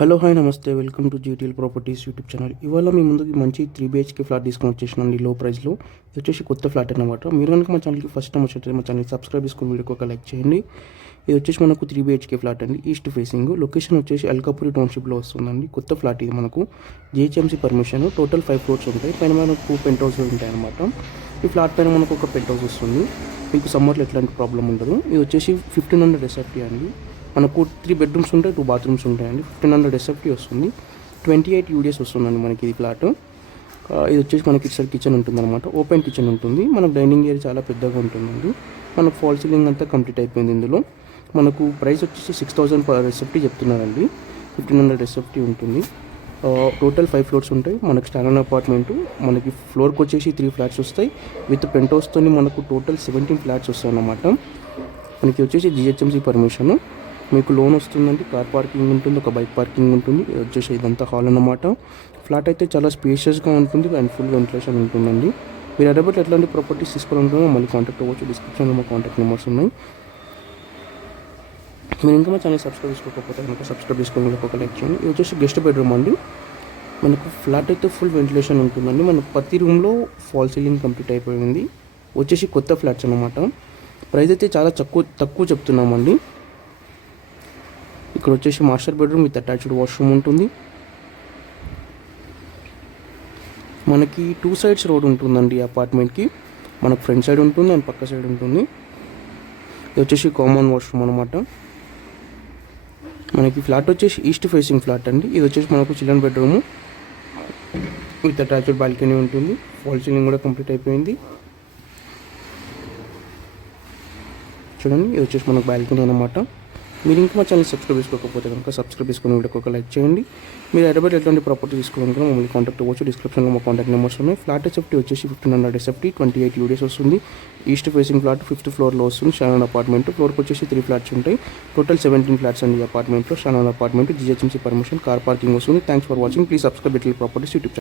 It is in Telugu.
హలో హాయ్ నమస్తే, welcome to GTL properties YouTube channel. ఇవాళ మీ ముందుకి మంచి 3 BHK ఫ్లాట్ తీసుకొని వచ్చేసినండి లో ప్రైస్లో. ఇది వచ్చేసి కొత్త ఫ్లాట్ అనమాట. మీరు కనుక మా ఛానల్కి ఫస్ట్ టైం వచ్చేటప్పుడు మా ఛానల్ సబ్స్క్రైబ్ చేసుకుని వీడియోకి ఒక లైక్ చేయండి. ఇది వచ్చేసి మనకు 3 BHK ఫ్లాట్ అండి, ఈస్ట్ ఫేసింగ్. లొకేషన్ వచ్చేసి అల్కాపురి టౌన్షిప్లో వస్తుందండి. కొత్త ఫ్లాట్ ఇది మనకు జిహెచ్ఎంసీ పర్మిషన్. టోటల్ 5 ఫ్లోర్స్ ఉంటాయి. పైన మనకు పెంట్ హౌస్ ఉంటాయి అనమాట. ఈ ఫ్లాట్ పైన మనకు ఒక పెంట్ హౌస్ వస్తుంది. మీకు సమ్మర్లో ఎట్లాంటి ప్రాబ్లం ఉండదు. ఇది వచ్చేసి 1500 SFT అండి. మనకు 3 బెడ్రూమ్స్ ఉంటాయి, 2 బాత్రూమ్స్ ఉంటాయండి. 1500 SFT వస్తుంది. 28 UDS వస్తుందండి మనకి ఇది ఫ్లాట్. ఇది వచ్చేసి మనకి ఇట్సర్ కిచెన్ ఉంటుంది అనమాట. ఓపెన్ కిచెన్ ఉంటుంది. మనకు డైనింగ్ ఏరియా చాలా పెద్దగా ఉంటుందండి. మనకు ఫాల్ సీలింగ్ అంతా కంప్లీట్ అయిపోయింది. ఇందులో మనకు ప్రైస్ వచ్చేసి 6000 per SFT చెప్తున్నారండి. 1500 SFT ఉంటుంది. టోటల్ 5 ఫ్లోర్స్ ఉంటాయి. మనకు స్టాండర్డ్ అపార్ట్మెంటు. మనకి ఫ్లోర్కి వచ్చేసి 3 ఫ్లాట్స్ వస్తాయి. విత్ పెంట్ హౌస్తో మనకు టోటల్ 17 ఫ్లాట్స్ వస్తాయి అన్నమాట. మనకి వచ్చేసి జిహెచ్ఎంసీ పర్మిషన్. మీకు లోన్ వస్తుందండి. కార్ పార్కింగ్ ఉంటుంది, ఒక బైక్ పార్కింగ్ ఉంటుంది. వచ్చేసి ఇదంతా హాల్ అన్నమాట. ఫ్లాట్ అయితే చాలా స్పేషియస్గా ఉంటుంది అండ్ ఫుల్ వెంటిలేషన్ ఉంటుందండి. మీరు అడబట్టి ఎట్లాంటి ప్రాపర్టీస్ తీసుకోవాలనుకున్నా మళ్ళీ కాంటాక్ట్ అవ్వచ్చు. డిస్క్రిప్షన్లో మా కాంటాక్ట్ నెంబర్స్ ఉన్నాయి. మీరు ఇంకా మా ఛానల్ సబ్స్క్రైబ్ చేసుకోకపోతే కనుక సబ్స్క్రైబ్ చేసుకుని ఒక లైక్ చేయండి. ఇది వచ్చేసి గెస్ట్ బెడ్రూమ్ అండి. మనకు ఫ్లాట్ అయితే ఫుల్ వెంటిలేషన్ ఉంటుందండి. మనకు ప్రతి రూమ్లో ఫాల్ సీలింగ్ కంప్లీట్ అయిపోయింది. వచ్చేసి కొత్త ఫ్లాట్స్ అనమాట. ప్రైస్ అయితే చాలా తక్కువ చెప్తున్నామండి. ఇక్కడ వచ్చేసి master bedroom with attached washroom ఉంటుంది. మనకి 2 sides రోడ్ ఉంటుందండి ఈ అపార్ట్మెంట్కి. మనకు ఫ్రంట్ సైడ్ ఉంటుంది అండ్ పక్క సైడ్ ఉంటుంది. ఇది వచ్చేసి కామన్ వాష్రూమ్ అనమాట. మనకి ఫ్లాట్ వచ్చేసి ఈస్ట్ ఫేసింగ్ ఫ్లాట్ అండి. ఇది వచ్చేసి మనకు children bedroom with attached balcony ఉంటుంది. ఫాల్ సీలింగ్ కూడా కంప్లీట్ అయిపోయింది. చూడండి, ఇది వచ్చేసి మనకు బాల్కనీ అనమాట. మీరు ఇంకా మా ఛానల్ సబ్స్క్రైబ్ చేసుకోకపోతే కనుక సబ్స్క్రైబ్ చేసుకుని వీడియోకి ఒక లైక్ చేయండి. మీరు హైదరాబాద్ ఎట్లాంటి ప్రాపర్టీ తీసుకోవాలనుకున్నా మమ్మల్ని కాంటాక్ట్ అవ్వచ్చు. డిస్క్రిప్షన్లో మా కాంటాక్ట్ నెంబర్స్ ఉన్నాయి. ఫ్లాట్ SFT వచ్చేసి 1500 SFT, 28 UDS వస్తుంది. ఈస్ట్ ఫేసింగ్ ఫ్లాట్ 5th ఫ్లోర్లో వస్తుంది. Standard apartment. ఫ్లోర్కి వచ్చేసి 3 ఫ్లాట్స్ ఉంటాయి. టోటల్ 17 ఫ్లాట్స్ అండి ఈ అపార్ట్మెంట్లో. Standard apartment, GHMC permission, car parking వస్తుంది. Thanks for watching. Please subscribe GTL properties YouTube channel.